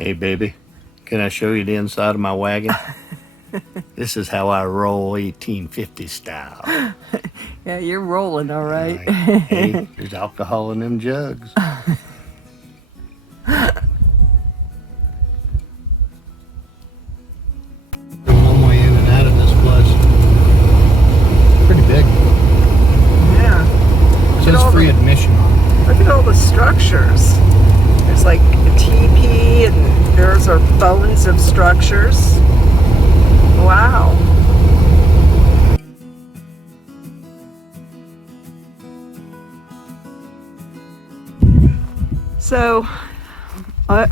Hey, baby, can I show you the inside of my wagon? This is how I roll 1850 style. Yeah, you're rolling, all right. Hey, there's alcohol in them jugs. One way in and out of this place. Pretty big. Yeah. It says free admission on it. Look at all the structures. There's like a teepee, and there's our bones of structures. Wow. So,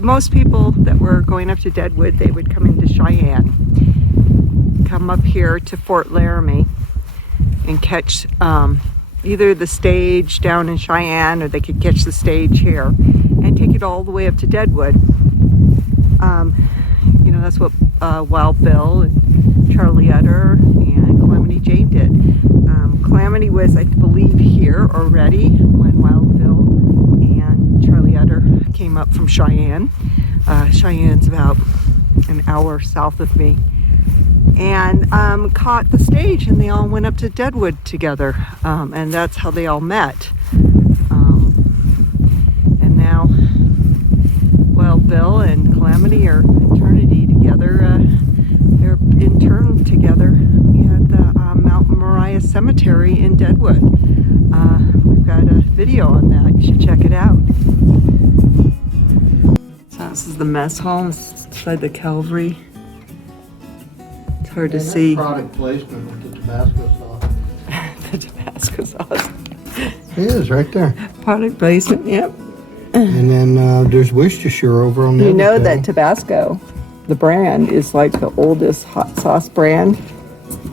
most people that were going up to Deadwood, they would come into Cheyenne, come up here to Fort Laramie, and catch either the stage down in Cheyenne, or they could catch the stage here and take it all the way up to Deadwood. You know, that's what Wild Bill and Charlie Utter and Calamity Jane did. Calamity was, I believe, here already when Wild Bill and Charlie Utter came up from Cheyenne. Cheyenne's about an hour south of me. And caught the stage, and they all went up to Deadwood together, and that's how they all met. And now Wild Bill and Calamity are eternity together. They're interned together at the Mountain Moriah Cemetery in Deadwood. We've got a video on that. You should check it out. So this is the mess hall inside the Calvary. Hard to see. Product placement with the Tabasco sauce. The Tabasco sauce. It is right there. Product placement, yep. And then there's Worcestershire over on the You other know side. that Tabasco, the brand, is like the oldest hot sauce brand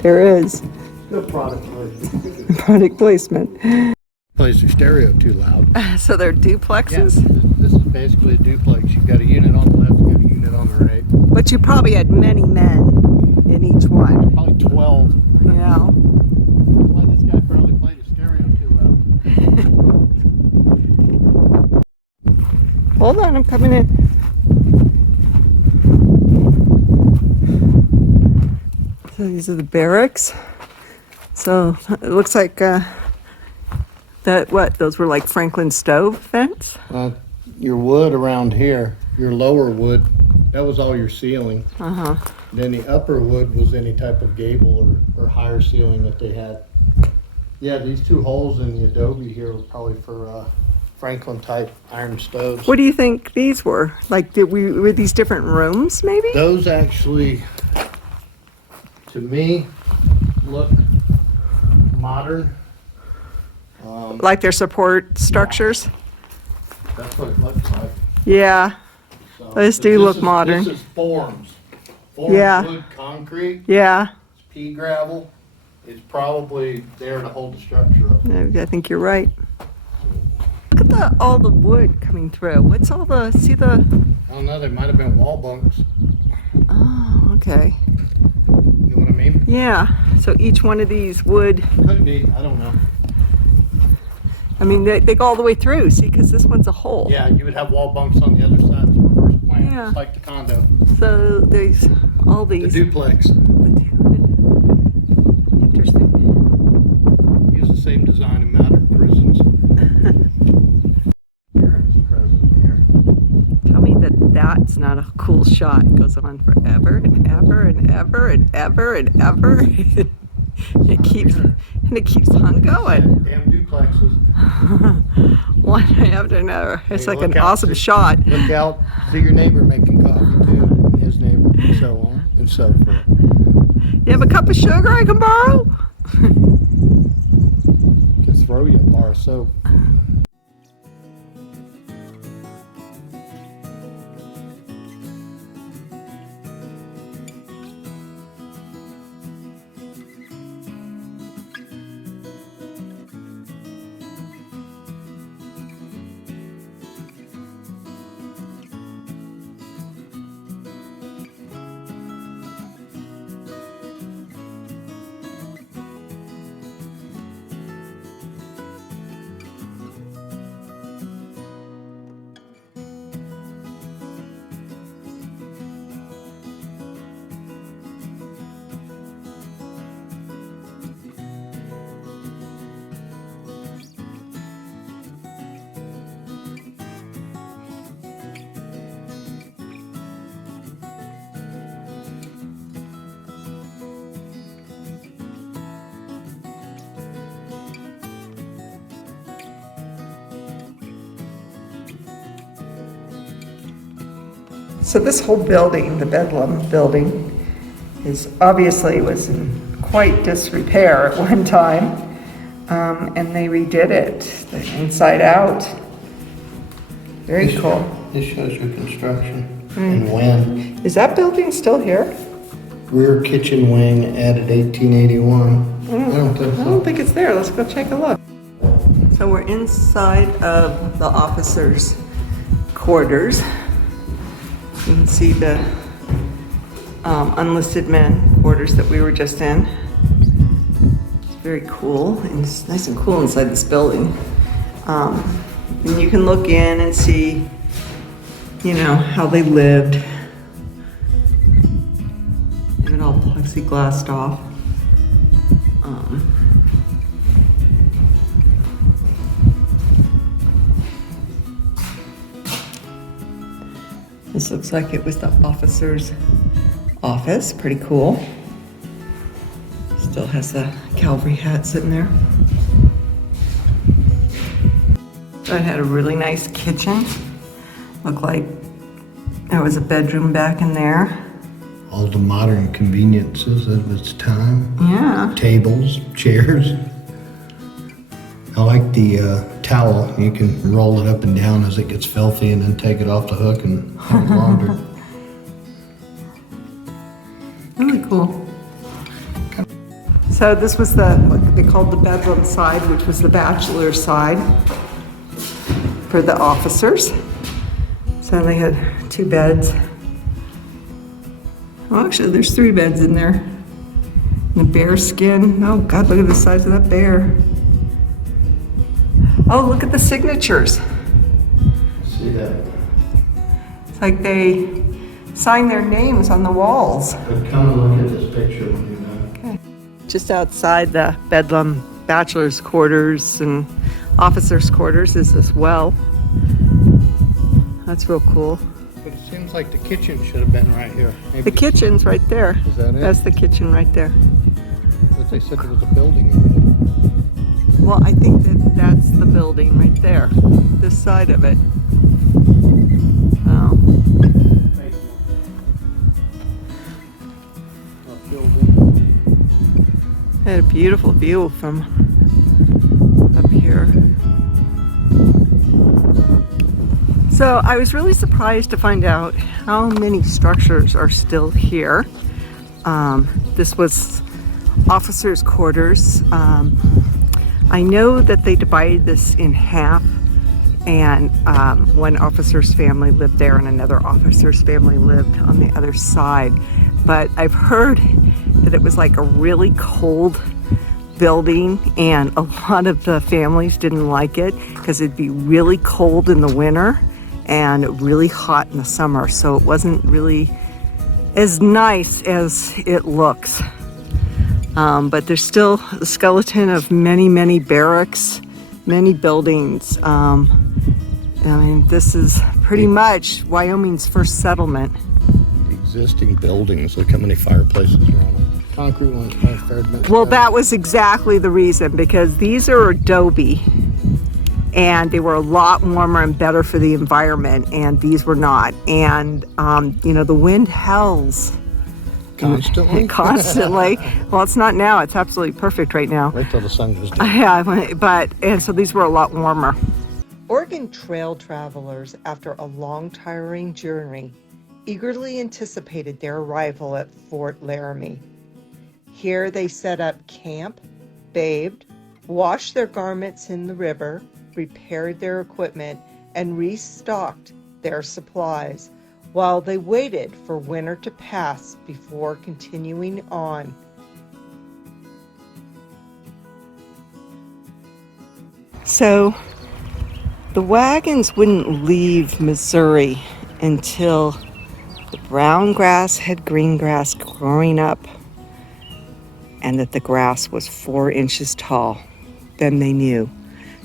there is. Good product placement. Product placement. Plays the stereo too loud. So they're Yeah, duplexes? this is basically a duplex. You've got a unit on the left, you've got a unit on the right. But you probably had many men in each one. Probably 12. Yeah. Why this guy probably played the stereo too loud. Hold on, I'm coming in. So these are the barracks. So it looks like those were like Franklin stove vents? Your wood around here, your lower wood, that was all your ceiling. Uh-huh. Then the upper wood was any type of gable or higher ceiling that they had. Yeah, these two holes in the adobe here were probably for Franklin type iron stoves. What do you think these were? Like, were these different rooms, maybe? Those actually, to me, look modern. Like their support structures? That's what it looks like. Yeah. So, Those do look modern. This is forms. Forms, Yeah. wood, concrete, Yeah. it's pea gravel. It's probably there to hold the structure up. I think you're right. Look at all the wood coming through. What's all the, see the, I don't know, there might have been wall bunks. oh, okay. You know what I mean? Yeah. So each one of these wood, Could be, I don't know. I mean, they go all the way through, see, because this one's a hole. Yeah, you would have wall bunks on the other side of the reverse plan, Yeah. just like the condo. So there's all The these. duplex. Interesting. Use the same design in modern prisons. Tell me that that's not a cool shot. It goes on forever and ever and ever and ever and ever. It keeps on going. Damn duplexes. One after another. It's Hey, like look an out, awesome see- shot. Look out, see your neighbor making coffee too, and his neighbor, and so on and so forth. You have a cup of sugar I can borrow? Can throw you a bar of soap. So this whole building, the Bedlam building, is obviously was in quite disrepair at one time, and they redid it the inside out. Very cool. This shows your construction and when. Is that building still here? Rear kitchen wing added 1881. I don't think I so. don't think it's there. Let's go take a look. So we're inside of the officers' quarters. You can see the unlisted men quarters that we were just in. It's very cool, and it's nice and cool inside this building. And you can look in and see, you know, how they lived. They have it all plexiglassed off. This looks like it was the officer's office. Pretty cool. Still has the cavalry hat sitting there. So it had a really nice kitchen. Looked like there was a bedroom back in there. All the modern conveniences of its time. Yeah. Tables, chairs. I like the towel. You can roll it up and down as it gets filthy and then take it off the hook and have it laundered. Really cool. So this was what they called the bedroom side, which was the bachelor side for the officers. So they had 2 beds. Well, actually, there's 3 beds in there. And the bear skin. Oh God, look at the size of that bear. Oh, look at the signatures. See that? It's like they signed their names on the walls. But come and look at this picture when you're done. Okay. Just outside the Bedlam bachelor's quarters and officers' quarters is this well. That's real cool. But it seems like the kitchen should have been right here. Maybe The kitchen's right there. Is that it? That's the kitchen right there. But they said there was a building in it. Well, I think that's the building right there, this side of it. Oh. I had a beautiful view from up here. So I was really surprised to find out how many structures are still here. This was officers' quarters. I know that they divided this in half, and one officer's family lived there and another officer's family lived on the other side. But I've heard that it was like a really cold building, and a lot of the families didn't like it because it'd be really cold in the winter and really hot in the summer. So it wasn't really as nice as it looks. But there's still a skeleton of many, many barracks, many buildings. I mean, this is pretty much Wyoming's first settlement. The existing buildings, look how many fireplaces are on them. Concrete ones by a third much Well, better. that was exactly the reason, because these are adobe and they were a lot warmer and better for the environment, and these were not. And, you know, the wind howls Constantly? constantly. Well, it's not now. It's absolutely perfect right now. Wait till the sun goes down. Yeah, and so these were a lot warmer. Oregon Trail travelers, after a long, tiring journey, eagerly anticipated their arrival at Fort Laramie. Here they set up camp, bathed, washed their garments in the river, repaired their equipment, and restocked their supplies while they waited for winter to pass before continuing on. So the wagons wouldn't leave Missouri until the brown grass had green grass growing up and that the grass was 4 inches tall. Then they knew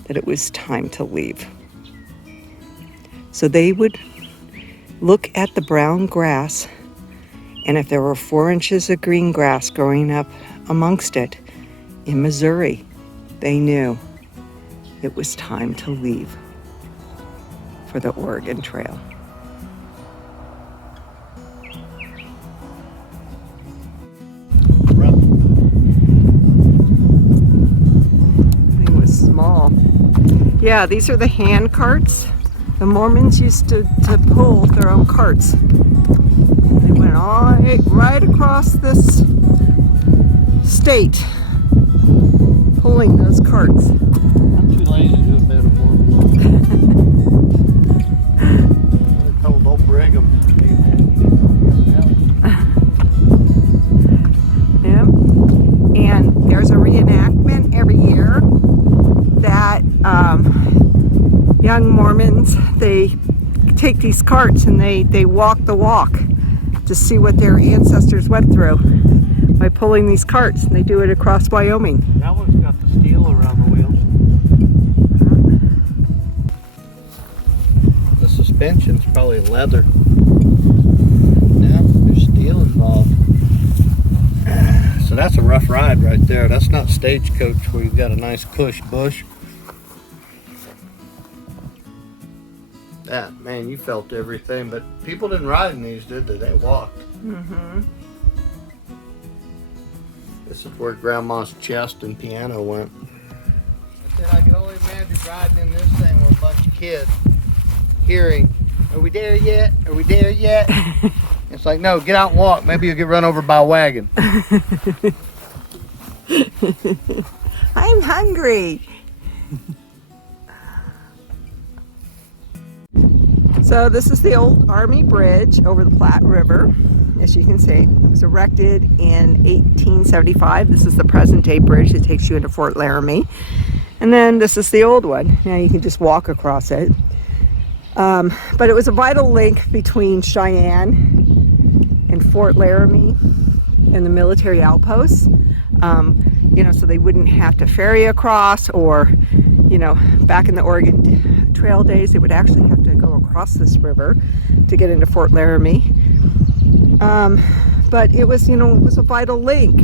that it was time to leave. So they would look at the brown grass, and if there were 4 inches of green grass growing up amongst it in Missouri, they knew it was time to leave for the Oregon Trail. Yeah, these are the hand carts. The Mormons used to pull their own carts. They went all right across this state, pulling those carts. I'm too lazy to do a bit of more. I told old Brigham, hey man, you need to help me out. Yep. And there's a reenactment every year that young Mormons, they take these carts and they walk the walk to see what their ancestors went through by pulling these carts, and they do it across Wyoming. That one's got the steel around the wheels. The suspension's probably leather. Yeah, there's steel involved. So that's a rough ride right there. That's not stagecoach where you've got a nice cush bush. That, man, you felt everything, but people didn't ride in these, did they? They walked. Mm-hmm. This is where Grandma's chest and piano went. I said I could only imagine riding in this thing with a bunch of kids, hearing, "Are we there yet? Are we there yet?" It's like, no, get out and walk. Maybe you'll get run over by a wagon. I'm hungry. So this is the old Army Bridge over the Platte River, as you can see. It was erected in 1875. This is the present day bridge that takes you into Fort Laramie. And then this is the old one. Now you can just walk across it. But it was a vital link between Cheyenne and Fort Laramie and the military outposts. So they wouldn't have to ferry across, or, back in the Oregon Trail days, they would actually have to go across this river to get into Fort Laramie. But it was, it was a vital link.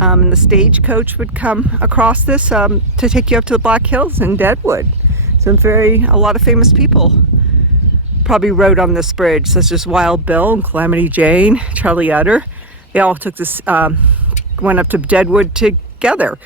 And the stagecoach would come across this to take you up to the Black Hills and Deadwood. So a lot of famous people probably rode on this bridge, such as Wild Bill and Calamity Jane, Charlie Utter. They all took this, went up to Deadwood together.